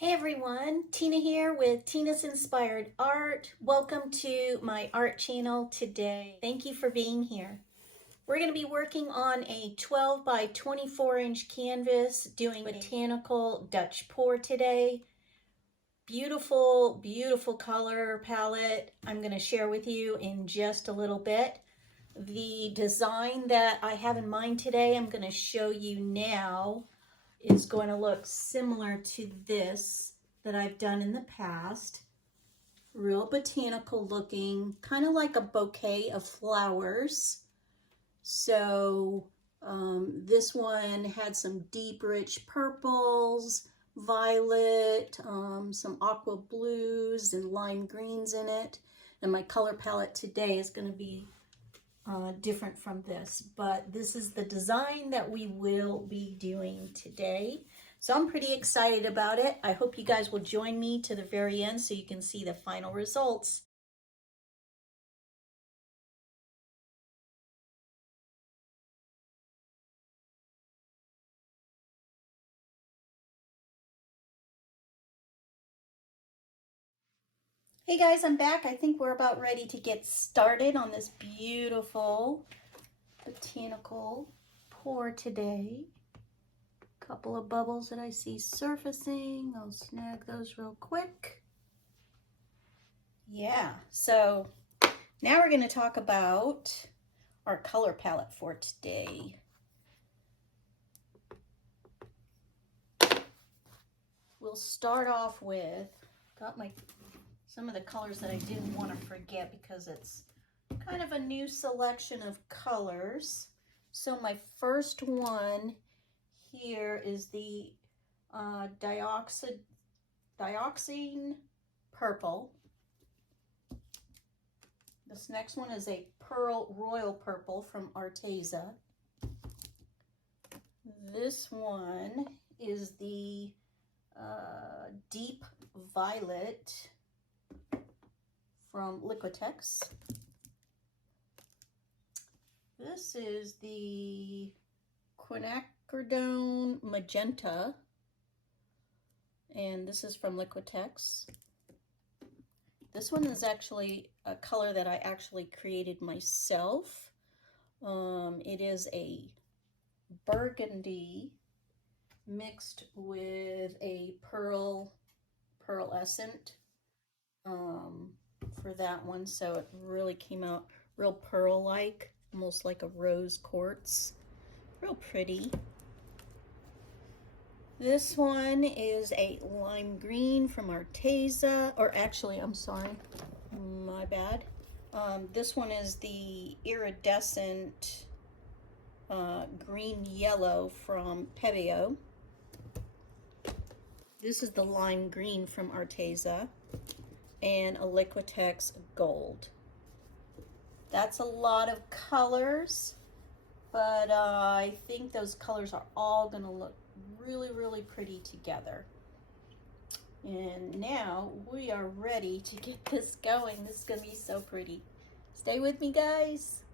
Hey everyone, Tina here with Tina's Inspired Art. Welcome to my art channel today. Thank you for being here. We're going to be working on a 12 by 24 inch canvas doing Botanical Dutch Pour today. Beautiful, beautiful color palette I'm going to share with you in just a little bit. The design that I have in mind today, I'm going to show you now, is going to look similar to this that I've done in the past. Real botanical looking, kind of like a bouquet of flowers. So this one had some deep rich purples, violet, some aqua blues and lime greens in it. And my color palette today is going to be different from this, but this is the design that we will be doing today. So I'm pretty excited about it. I hope you guys will join me to the very end so you can see the final results. Hey guys, I'm back. I think we're about ready to get started on this beautiful botanical pour today. Couple of bubbles that I see surfacing. I'll snag those real quick. Yeah, so now we're going to talk about our color palette for today. We'll start off with, got some of the colors that I didn't want to forget because it's kind of a new selection of colors. So my first one here is the dioxine purple. This next one is a pearl royal purple from Arteza. This one is the deep violet from Liquitex. This is the quinacridone magenta, and this is from Liquitex. This one is actually a color that I actually created myself. It is a burgundy mixed with a pearlescent for that one, so it really came out real pearl-like, almost like a rose quartz. Real pretty. This one is a lime green from Arteza, or actually, I'm sorry, my bad. This one is the iridescent green yellow from Pebeo. This is the lime green from Arteza, and a Liquitex gold. That's a lot of colors, but I think those colors are all going to look really, really pretty together. And now we are ready to get this going. This is going to be so pretty. Stay with me, guys.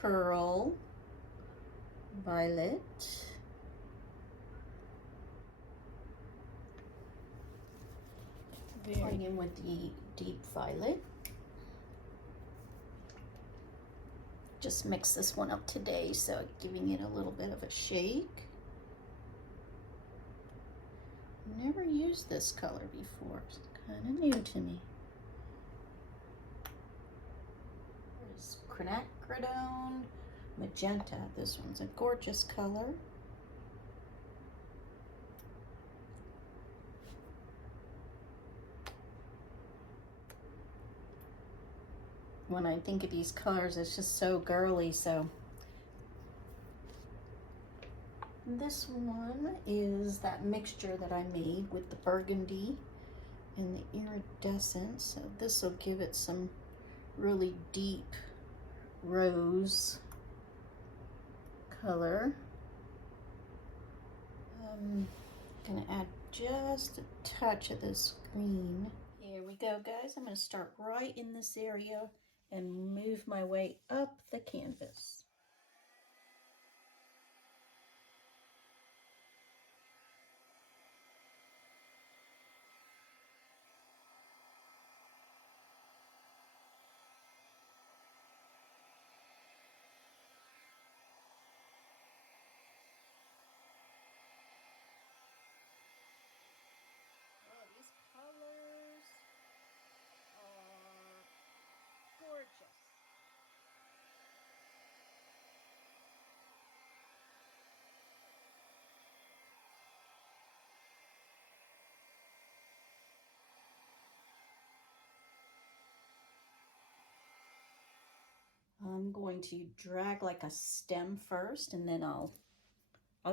Pearl, violet, starting in with the deep violet. Just mix this one up today, so giving it a little bit of a shake. Never used this color before, it's kind of new to me. There's quinacridone magenta. This one's a gorgeous color. When I think of these colors, it's just so girly, so This one is that mixture that I made with the burgundy and the iridescent. So this will give it some really deep rose color. Gonna add just a touch of this green. Here we go, guys. I'm gonna start right in this area and move my way up the canvas. I'm going to drag like a stem first, and then I'll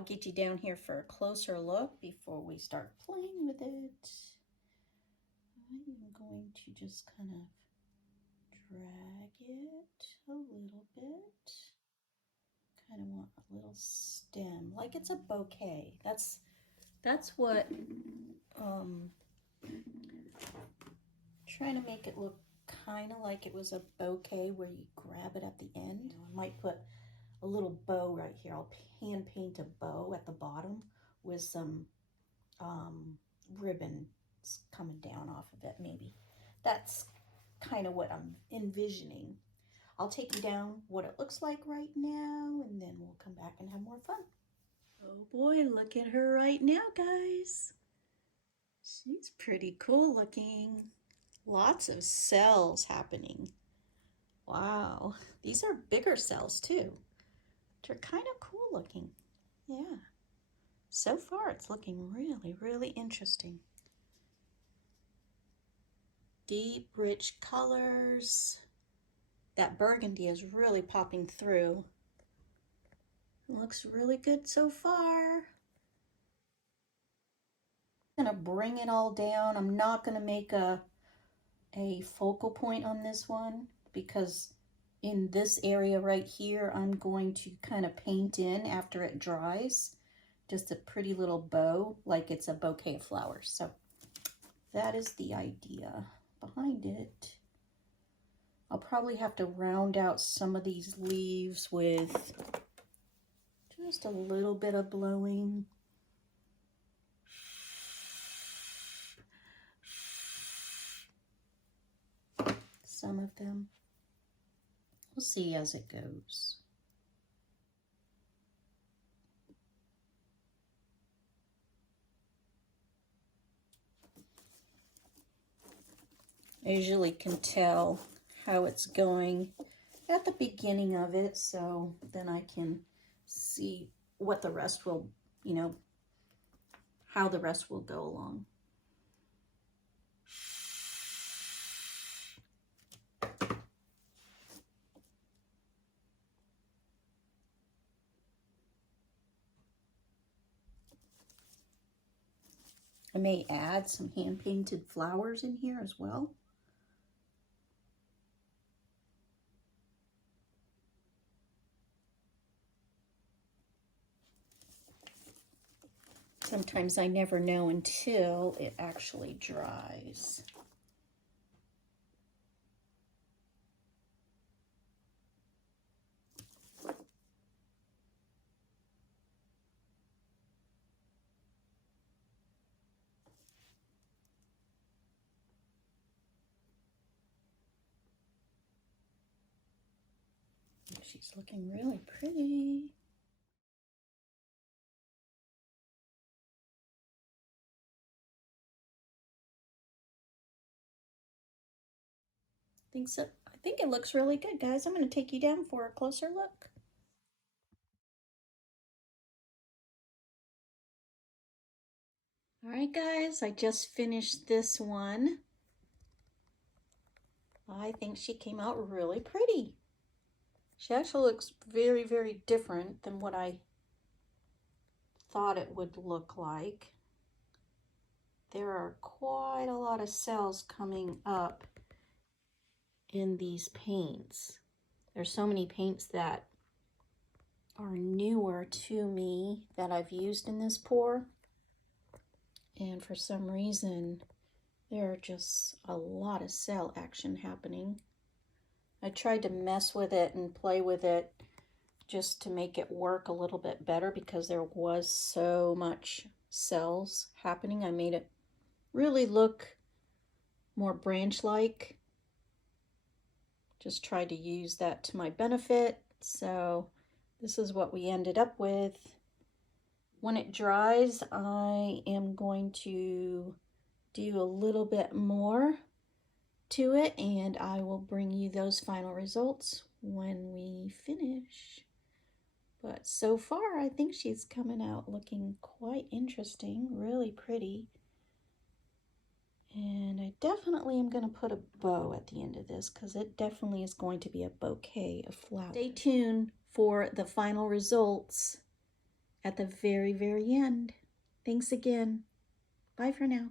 get you down here for a closer look before we start playing with it. I'm going to just kind of drag it a little bit. Kind of want a little stem, like it's a bouquet. That's what trying to make it look kind of like it was a bouquet where you grab it at the end. I might put a little bow right here. I'll hand paint a bow at the bottom with some ribbon coming down off of it, maybe. That's kind of what I'm envisioning. I'll take you down what it looks like right now, and then we'll come back and have more fun. Oh boy, look at her right now, guys. She's pretty cool looking. Lots of cells happening. Wow, these are bigger cells too. They're kind of cool looking. Yeah. So far, it's looking really, really interesting. Deep, rich colors. That burgundy is really popping through. It looks really good so far. I'm gonna bring it all down. I'm not gonna make a focal point on this one because in this area right here, I'm going to kind of paint in after it dries. Just a pretty little bow, like it's a bouquet of flowers. So that is the idea behind it. I'll probably have to round out some of these leaves with just a little bit of blowing. Some of them. We'll see as it goes. I usually can tell how it's going at the beginning of it, so then I can see what the rest will, how the rest will go along. I may add some hand-painted flowers in here as well. Sometimes I never know until it actually dries. She's looking really pretty. I think it looks really good, guys. I'm going to take you down for a closer look. All right, guys, I just finished this one. I think she came out really pretty. She actually looks very, very different than what I thought it would look like. There are quite a lot of cells coming up in these paints. There's so many paints that are newer to me that I've used in this pour, and for some reason there are just a lot of cell action happening. I tried to mess with it and play with it just to make it work a little bit better because there was so much cells happening. I made it really look more branch-like. Just tried to use that to my benefit. So this is what we ended up with. When it dries, I am going to do a little bit more to it, and I will bring you those final results when we finish. But so far, I think she's coming out looking quite interesting, really pretty. And I definitely am going to put a bow at the end of this because it definitely is going to be a bouquet of flowers. Stay tuned for the final results at the very, very end. Thanks again. Bye for now.